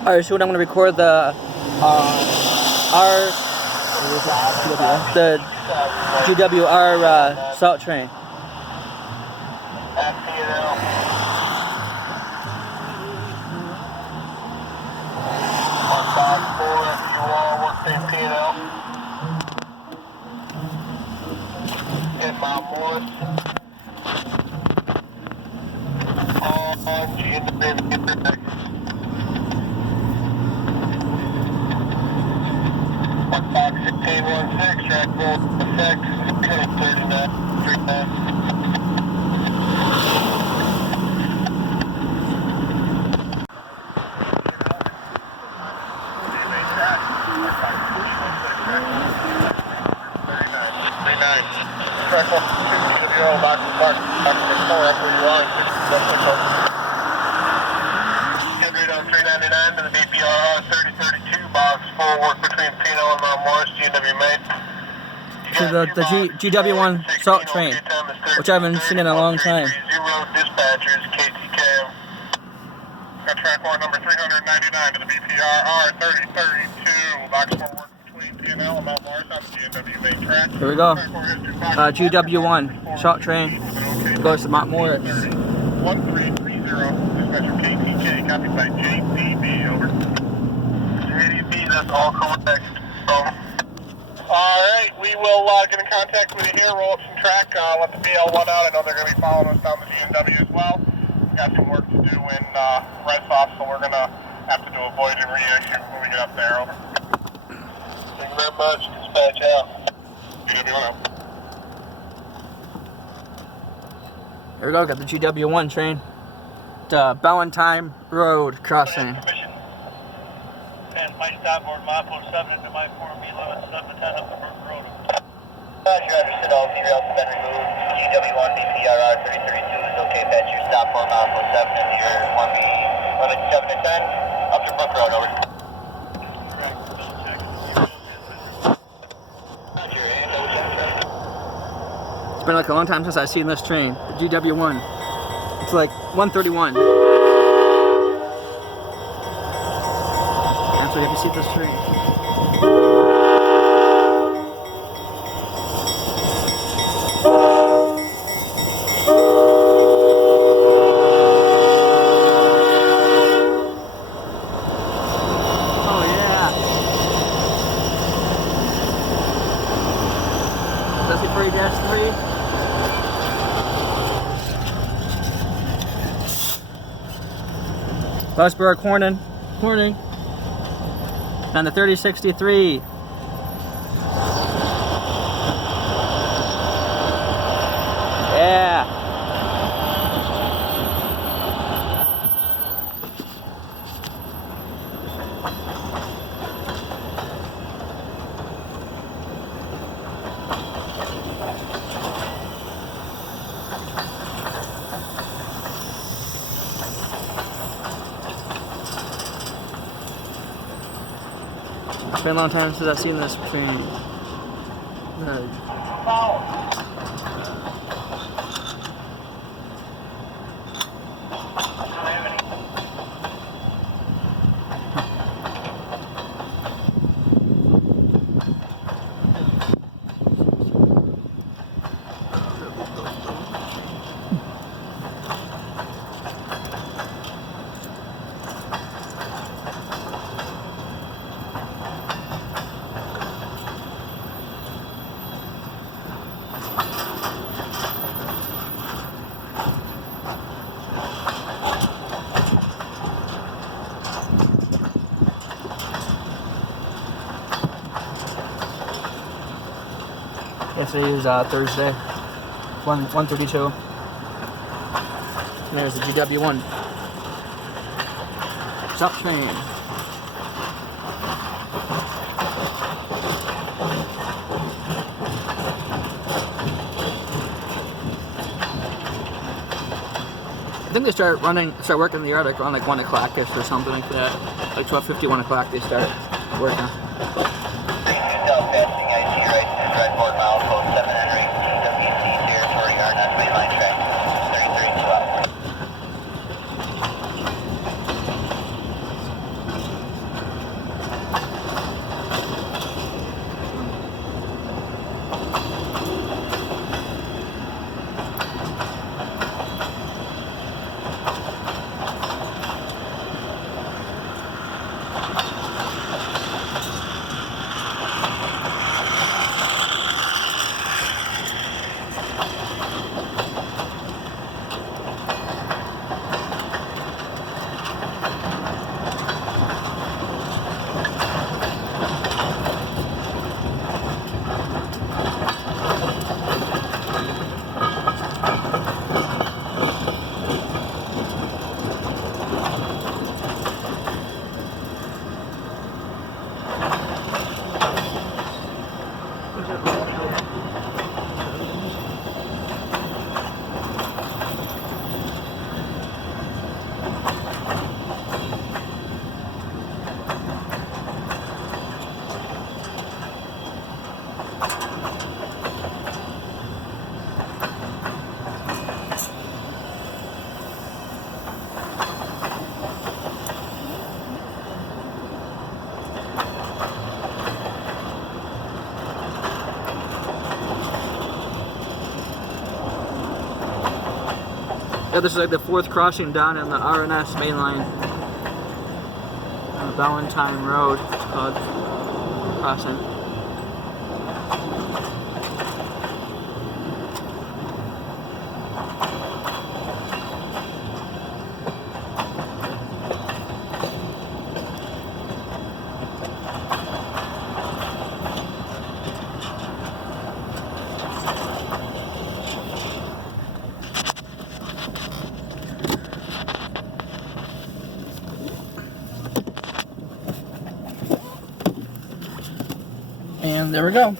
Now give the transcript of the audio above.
Alright, so I'm gonna record the GWR salt train. To the BPR 3032, box 4, work between Pino and Mount Morris, GW made. To the GW1 salt train, which I haven't seen in a long time. Dispatchers, KTKM. Got track one number 399 to the BPR 3032, box 4, work between Pino and Mount Morris on the GW main track. Here we go. GW1 salt train goes to Mount Morris. 1330, dispatcher KTK, copied by JDB, over. JDB, that's all correct. Alright, we will get in contact with you here, roll up some track, let the BL1 out. I know they're going to be following us down the GNW as well. Got some work to do in Red Sox, so we're going to have to do a void and reissue when we get up there, over. Thank you very much, dispatch out. GW1 out. Here we go, got the GW1 train. The Ballantyne Road crossing. And my starboard MAPO 7 into my 4B11 710 up the road. Roger, understood, all derails have been removed. GW1 BPRR 3032 is okay, patch your stop for MAPO 7 into your 1B11 7 and 10 up to Brook Road, over. Correct, check. Roger, and It's been like a long time since I've seen this train, the GW1. It's like 1:31. That's why you have to see this train. Oh yeah. That's it for you guys, 3. Busborough Corning, and the 3063. Yeah. It's been a long time since I've seen this train. Yesterday is Thursday, 1:32. There's the GW1 salt train. I think they start working in the yard like around like 1 o'clock-ish or something like that. Like 12:50, 1 o'clock they start working. this is like the 4th crossing down in the RNS main line. On Ballantyne Road, it's called crossing. And there we go.